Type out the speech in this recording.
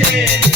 minute.